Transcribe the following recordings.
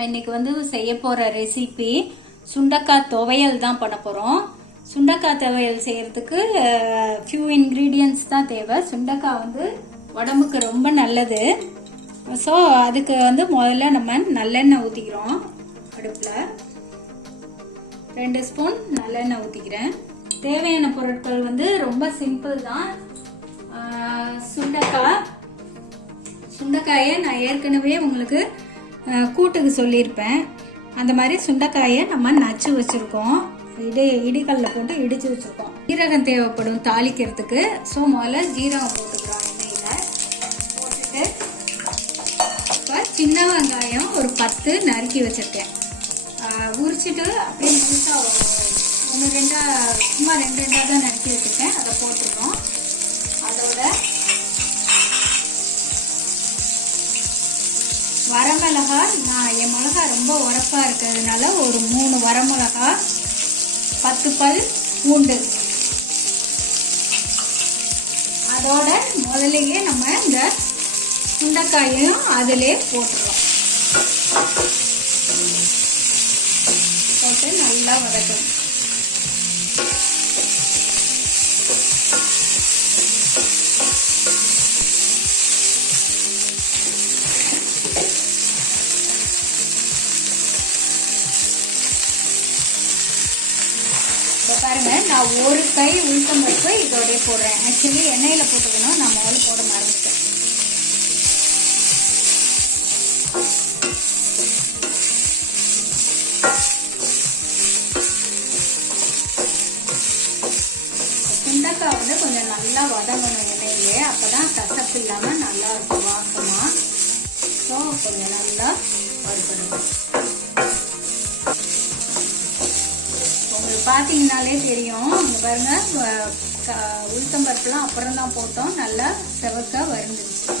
நம்ம இன்னைக்கு வந்து செய்ய போற ரெசிபி சுண்டக்காய் துவையல் தான் பண்ண போறோம். சுண்டக்காய் துவையல் செய்யறதுக்கு ஃபியூ இன்கிரீடியன்ஸ் தான் தேவை. சுண்டக்காய் வந்து உடம்புக்கு ரொம்ப நல்லது. ஸோ அதுக்கு வந்து முதல்ல நம்ம நல்லெண்ணெய் ஊற்றிக்கிறோம். அடுப்பில் 2 ஸ்பூன் நல்லெண்ணெய் ஊற்றிக்கிறேன். தேவையான பொருட்கள் வந்து ரொம்ப சிம்பிள் தான். சுண்டைக்காயை நான் ஏற்கனவே உங்களுக்கு கூட்டுக்கு சொல்லியிருப்பேன். அந்த மாதிரி சுண்டைக்காயை நம்ம நச்சு வச்சுருக்கோம். இடிக்கல்ல போட்டு இடித்து வச்சுருக்கோம். ஜீரகம் தேவைப்படும் தாளிக்கிறதுக்கு. ஸோ முதல்ல ஜீரகம் போட்டுக்கிறோம் எண்ணெயில். போட்டுட்டு இப்போ சின்ன வெங்காயம் ஒரு 10 நறுக்கி வச்சுருக்கேன். உரிச்சிட்டு அப்படியே முழுசாக 1-2 சும்மா 2 தான் நறுக்கி வச்சுருக்கேன். அதை போட்டுக்கிறோம். அதோட வரமிளகா, நான் என் மிளகா ரொம்ப உரப்பாக இருக்கிறதுனால ஒரு 3 வரமிளகா, 10 பல் பூண்டு. அதோட முதலையே நம்ம இந்த சுண்டைக்காயையும் அதிலே போட்டுருவோம். போட்டு நல்லா வதக்கணும். பாருங்க, நான் ஒரு கை உளுத்தம் பருப்பு இதோடய போடுறேன். ஆக்சுவலி எண்ணெயில் போட்டுக்கணும், நான் முதல்ல போட மறந்துட்டேன். சுண்டைக்காய் வந்து கொஞ்சம் நல்லா வதங்கணும் எண்ணெயிலே. அப்போதான் கசப்பு இல்லாமல் நல்லா இருக்கும் வாசமா. ஸோ கொஞ்சம் நல்லா வறுக்கணும். பார்த்தீங்கன்னாலே தெரியும். இங்கே பாருங்க, உளுத்தம் பருப்புலாம் அப்புறம் தான் போட்டோம். நல்லா செவக்க வருந்துருச்சு.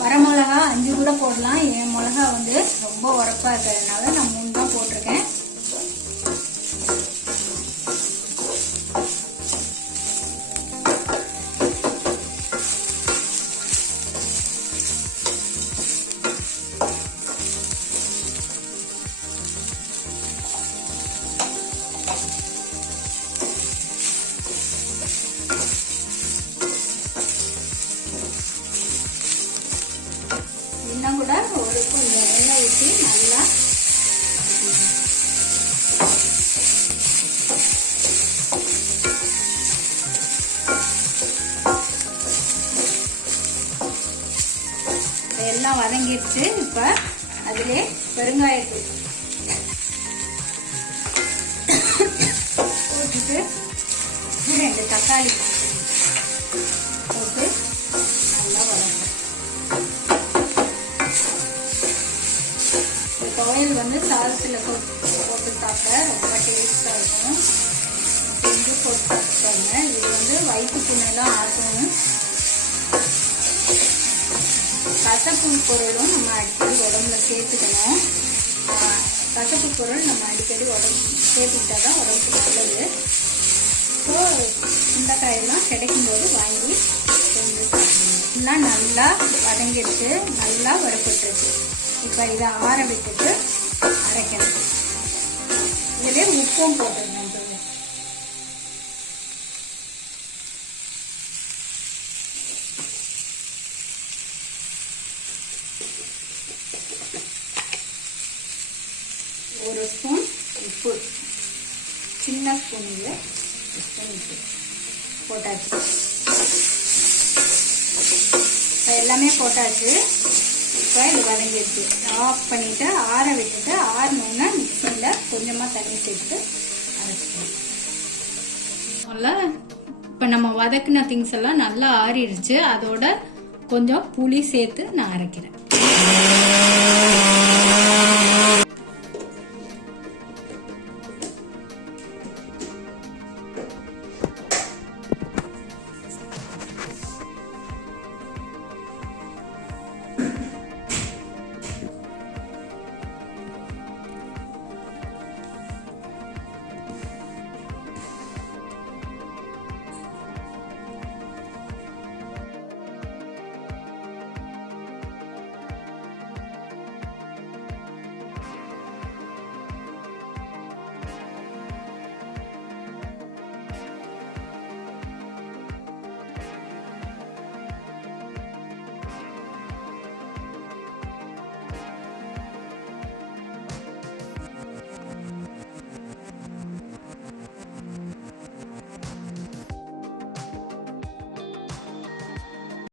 வரமிளகா 5 கூட போடலாம். என் மிளகா வந்து ரொம்ப உரப்பா இருக்கிறதுனால நான் 3 தான் போட்டிருக்கேன். இன்னும் கூட ஒரு கொஞ்சம் எண்ணெய் ஊற்றி நல்லா எல்லாம் வதங்கிடுச்சு. இப்போ அதிலே பெருங்காயத்தூள் போட்டுட்டு 2 தக்காளி போட்டு நல்லா வதங்கணும். துவையல் வந்து சாதத்தில் போட்டு சாப்பிட ரொம்ப டேஸ்டாக இருக்கும். செஞ்சு போட்டு சாப்பிட்டாங்க. இது வந்து வயிற்று புண்ணெல்லாம் ஆகும். கசப்பு பொருளும் நம்ம அடிக்கடி உடம்புல சேர்த்துக்கணும். கசப்பு பொருள் நம்ம அடிக்கடி உடம்பு சேர்த்துக்கிட்டா தான் உடம்புக்கு நல்லது. ஸோ சுண்டைக்காயெல்லாம் கிடைக்கும்போது வாங்கி செஞ்சு சாப்பிடணும். நல்லா வதங்கிடுச்சு, நல்லா வறுப்பட்டுருச்சு. இப்போ இதை ஆற விட்டுட்டு அரைக்கணும். இதிலே உப்பும் போட்டுருங்க. ஒரு ஸ்பூன் உப்பு, சின்ன ஸ்பூனில் உப்பு போட்டாச்சு. எல்லாமே போட்டாச்சு. இப்போ இது வதங்கிடுச்சு. ஆஃப் பண்ணிவிட்டு ஆற விட்டுட்டு ஆறணுன்னா மிக்சியில் கொஞ்சமாக தண்ணி சேர்த்து அரைச்சிக்கணும். நல்லா இப்போ நம்ம வதக்கின திங்ஸ் எல்லாம் நல்லா ஆறிடுச்சு. அதோட கொஞ்சம் புளி சேர்த்து நான் அரைக்கிறேன்.